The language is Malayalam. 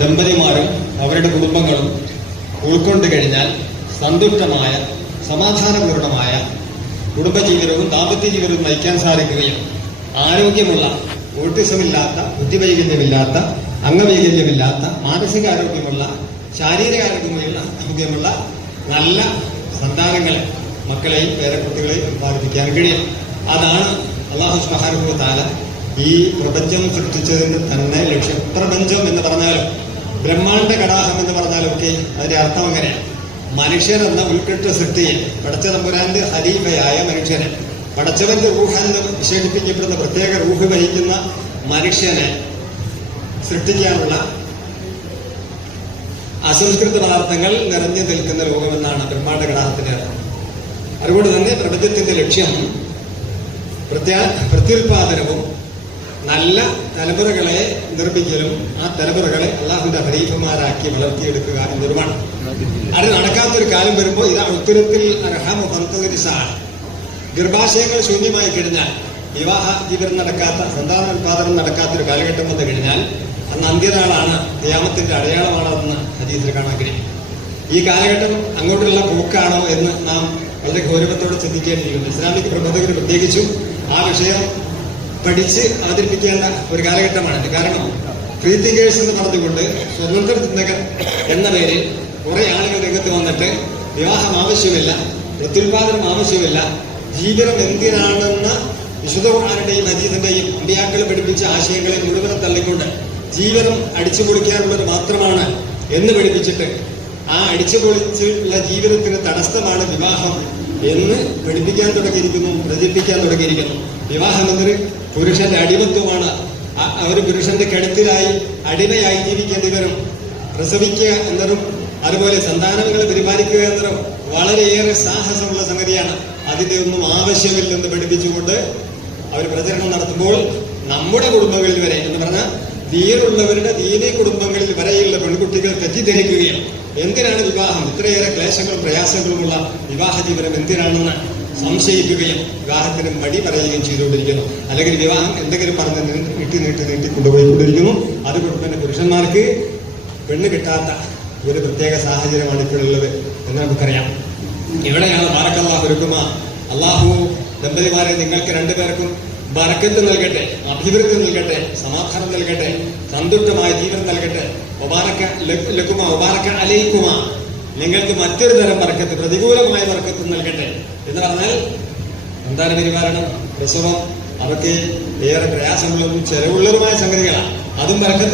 ദമ്പതിമാരും അവരുടെ കുടുംബങ്ങളും ഉൾക്കൊണ്ടു കഴിഞ്ഞാൽ സന്തുഷ്ടമായ സമാധാനപൂർണമായ കുടുംബജീവിതവും ദാമ്പത്യ ജീവിതവും നയിക്കാൻ സാധിക്കുകയും ആരോഗ്യമുള്ള ഓട്ടിസമില്ലാത്ത ബുദ്ധിവൈകല്യമില്ലാത്ത അംഗവൈകല്യമില്ലാത്ത മാനസികാരോഗ്യമുള്ള ശാരീരികാരോഗ്യമുള്ള ആരോഗ്യമുള്ള നല്ല സന്താനങ്ങളെ മക്കളെയും പേരക്കുട്ടികളെയും ഉത്പാദിപ്പിക്കാൻ കഴിയും. അതാണ് അള്ളാഹു സുബാനുഭവ താല ഈ പ്രപഞ്ചം സൃഷ്ടിച്ചതിന് തന്നെ ലക്ഷ്യം. പ്രപഞ്ചം എന്ന് പറഞ്ഞാലും ബ്രഹ്മാണ്ഡ കടാഹം എന്ന് പറഞ്ഞാലൊക്കെ അതിന്റെ അർത്ഥം അങ്ങനെയാണ്. മനുഷ്യൻ എന്ന ഉൾക്കെട്ട് സൃഷ്ടിയെ പടച്ച തമ്പുരാന്റെ ഹരീഫയായ മനുഷ്യനെ. പടച്ചവന്റെ റൂഹ എന്ന് വിശേഷിപ്പിക്കപ്പെടുന്ന പ്രത്യേക റൂഹ് വഹിക്കുന്ന മനുഷ്യനെ സൃഷ്ടിക്കാനുള്ള അസംസ്കൃത പദാർത്ഥങ്ങൾ നിറഞ്ഞു നിൽക്കുന്ന ലോകമെന്നാണ് ബ്രഹ്മാണ്ട കടാഹത്തിന്റെ അർത്ഥം. അതുകൊണ്ട് തന്നെ പ്രപഞ്ചത്തിന്റെ ലക്ഷ്യം പ്രത്യാ പ്രത്യുൽപാദനവും നല്ല തലമുറകളെ നിർമ്മിക്കലും ആ തലമുറകളെ അള്ളാഹുന്റെ ഹരീഫന്മാരാക്കി വളർത്തിയെടുക്കുക എന്നതുമാണ് അത് നടക്കാത്തൊരു കാലം വരുമ്പോൾ ഇത് ഉത്തരത്തിൽ അർഹമ പന്തോരിസാണ് ഗർഭാശയങ്ങൾ ശൂന്യമായി കഴിഞ്ഞാൽ വിവാഹ ജീവിതം നടക്കാത്ത സന്താന ഉത്പാദനം നടക്കാത്തൊരു കാലഘട്ടം വന്നു കഴിഞ്ഞാൽ അന്ന് അന്ത്യനാളാണ് നിയാമത്തിന്റെ അടയാളമാണെന്ന് ഹദീസിൽ കാണാൻ കഴിയും. ഈ കാലഘട്ടം അങ്ങോട്ടുള്ള പോക്കാണോ എന്ന് നാം വളരെ ഗൗരവത്തോടെ ചിന്തിക്കേണ്ടിയിരിക്കുന്നു. ഇസ്ലാമിക് പ്രബോധകർ പ്രത്യേകിച്ചും ആ വിഷയം പഠിച്ച് അവതരിപ്പിക്കേണ്ട ഒരു കാലഘട്ടമാണിത് കാരണം ഫ്രീ തിങ്കേഴ്സ് എന്ന് പറഞ്ഞുകൊണ്ട് സ്വതന്ത്ര ചിന്തകൻ എന്ന പേരിൽ കുറെ ആളുകൾ രംഗത്ത് വന്നിട്ട് വിവാഹം ആവശ്യമില്ല പ്രത്യുൽപാദനം ആവശ്യമില്ല ജീവിതം എന്തിനാണെന്ന വിശുദ്ധ ഖുർആാനുടെയും ഹജീദിന്റെയും അമ്പിയാക്കൾ പഠിപ്പിച്ച ആശയങ്ങളെ മുഴുവനും തള്ളിക്കൊണ്ട് ജീവിതം അടിച്ചു പൊളിക്കാനുള്ളത് മാത്രമാണ് എന്ന് പഠിപ്പിച്ചിട്ട് ആ അടിച്ചു പൊളിച്ചുള്ള ജീവിതത്തിന് തടസ്സമാണ് വിവാഹം എന്ന് പഠിപ്പിക്കാൻ തുടങ്ങിയിരിക്കുന്നു പ്രചരിപ്പിക്കാൻ തുടങ്ങിയിരിക്കുന്നു. വിവാഹം എന്നൊരു പുരുഷന്റെ അടിമത്വമാണ് അവർ പുരുഷന്റെ കഴുത്തിലായി അടിമയായി ജീവിക്കേണ്ടി വരും പ്രസവിക്കുക എന്നതും അതുപോലെ സന്താനങ്ങളെ പരിപാലിക്കുക എന്നതും വളരെയേറെ സാഹസമുള്ള സംഗതിയാണ്. അതിന്റെ ഒന്നും ആവശ്യമില്ലെന്ന് പഠിപ്പിച്ചുകൊണ്ട് അവർ പ്രചരണം നടത്തുമ്പോൾ നമ്മുടെ കുടുംബങ്ങളിൽ വരെ എന്ന് പറഞ്ഞാൽ ദീനുള്ളവരുടെ ദീനീ കുടുംബങ്ങളിൽ വരെയുള്ള പെൺകുട്ടികൾ തെറ്റിദ്ധരിക്കുകയാണ്. എന്തിനാണ് വിവാഹം? ഇത്രയേറെ ക്ലേശങ്ങളും പ്രയാസങ്ങളുമുള്ള വിവാഹ ജീവിതം എന്തിനാണെന്ന് സംശയിക്കുകയും വിവാഹത്തിന് മടി പറയുകയും ചെയ്തുകൊണ്ടിരിക്കുന്നു. അല്ലെങ്കിൽ വിവാഹം എന്തെങ്കിലും പറഞ്ഞ് നീട്ടി നീട്ടി നീട്ടി കൊണ്ടുപോയിക്കൊണ്ടിരിക്കുന്നു. അതുകൊണ്ട് തന്നെ പുരുഷന്മാർക്ക് പെണ്ണ് കിട്ടാത്ത ഒരു പ്രത്യേക സാഹചര്യമാണ് ഇപ്പോഴുള്ളത് എന്ന് നമുക്കറിയാം. ഇവിടെയാണ് ബാറക്കല്ലാഹു ഒരുക്കുമ അള്ളാഹു ദമ്പതിമാരെ നിങ്ങൾക്ക് രണ്ടുപേർക്കും ബറക്കത്ത് നൽകട്ടെ അഭിവൃദ്ധി നൽകട്ടെ സമാധാനം നൽകട്ടെ സന്തുഷ്ടമായ ജീവൻ നൽകട്ടെ. ഒബാറക്ക ലക്കുമ ഒബാറക്ക അലയിക്കുമ നിങ്ങൾക്ക് മറ്റൊരു തരം വർക്കത്ത് പ്രതികൂലമായ വർക്കത്ത് നൽകട്ടെ. എന്ന് പറഞ്ഞാൽ സന്താന പരിപാലനം പ്രസവം അതൊക്കെ ഏറെ പ്രയാസമുള്ളതും ചെലവുള്ളതുമായ സംഗതികളാണ്. അതും ബറക്കത്ത്